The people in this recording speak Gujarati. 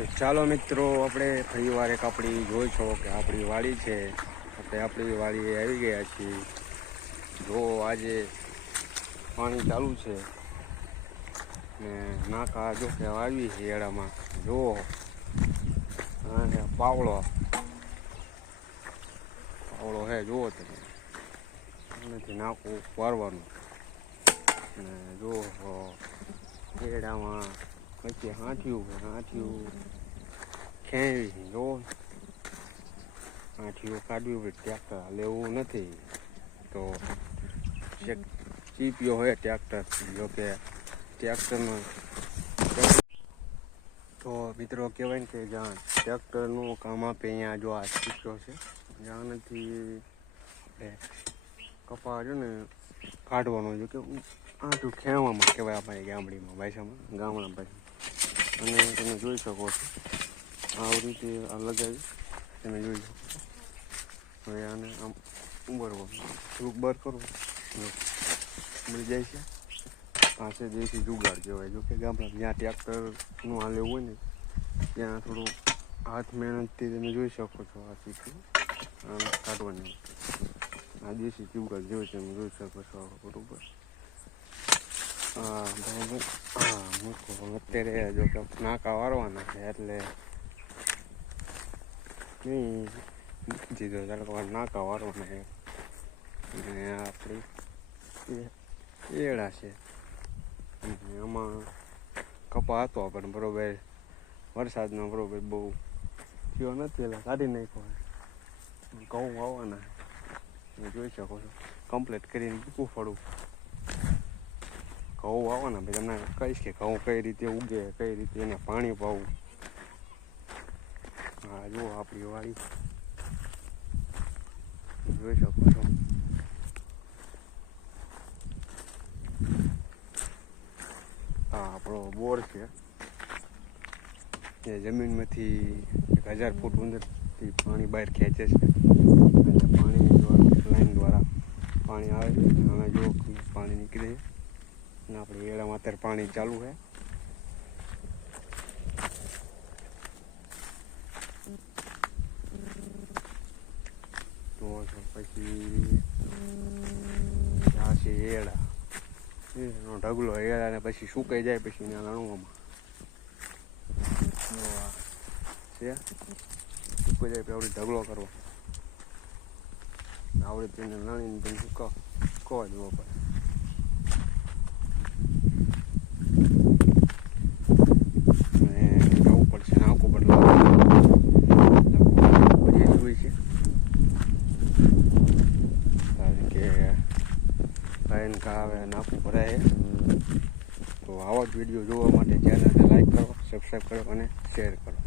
તો ચાલો મિત્રો, આપણે ફરીવાર એક આપણી જોઈ છો કે આપણી વાડી છે. આપણે આપણી વાડીએ આવી ગયા છીએ. જો આજે પાણી ચાલુ છે ને નાકા જો કે આવી છે એડામાં. જો પાવળો હે, જુઓ તમે. નથી નાકું વારવાનું ને જો એડામાં પછી હાથિયું ખેવી જો હાથિયું કાઢ્યું. ટ્રેક્ટર લેવું નથી તો ચીપ્યો હોય ટ્રેક્ટર. જો કે ટ્રેક્ટરનો તો મિત્રો કહેવાય ને કે જ્યાં ટ્રેક્ટરનું કામ આપે અહીંયા જો આ ચીપ્યો છે. જ્યાં નથી કપા છે ને કાઢવાનો. જો કે આટલું ખેવામાં કહેવાય અમારી ગામડીમાં ભાષામાં, ગામડા ભાષામાં. અને તમે જોઈ શકો છો આવી રીતે આ લગાવી તમે જોઈ શકો છો. હવે આને આમ ઉંબરવાનું, થોડુંક બર કરવું મળી જાય છે. આ છે દેશી જુગાડ કહેવાય. જો કે ગામડા જ્યાં ટ્રેક્ટરનું હાલેવું હોય ને ત્યાં થોડું હાથ મહેનતથી તમે જોઈ શકો છો. આ શીખવું આમ કાઢવાની આ દેશી જુગાડ જેવું છે તમે જોઈ શકો છો. બરોબર. મૂકો અત્યારે જો કે નાકા વારવાના છે એટલે નહીં જીધો ચાલો નાકા વારવાના છે. અને આપણી એડા છે આમાં કપા હતો પણ બરોબર વરસાદનો બરોબર બહુ થયો નથી એટલે કાઢી નાખ્યો. ઘઉં વાવવાના તમે જોઈ શકો છો. કમ્પ્લીટ કરીને મૂકવું પડું. ઘઉં વાવવાના ભાઈ તમને કહીશ કે ઘઉં કઈ રીતે ઉગે, કઈ રીતે એને પાણી પાવું. હા જુઓ આપણી વાડી જોઈ શકો છો. હા આપણો બોર છે એ જમીનમાંથી 1000 ફૂટ અંદરથી પાણી બહાર ખેંચે છે. અને પાણી લાઈન દ્વારા પાણી આવે છે. અમે જો પાણી નીકળે છે અને આપણે એડામાં અત્યારે પાણી ચાલુ છે. તો પછી આ છે એડા, એનો ઢગલો એડા ને પછી સુકાઈ જાય પછી એના લણવામાં છે. સુકાઈ જાય પછી આવડી ઢગલો કરવો, આવડી તેને લણીને તેને સુકાવા દેવો પડે. અને જવું પડશે નાખવું પડે બધી જોઈ છે. કારણ કે ભાઈને કાવે નાખવું પડે છે. તો આવા જ વિડીયો જોવા માટે ચેનલને લાઈક કરો, સબસ્ક્રાઈબ કરો અને શેર કરો.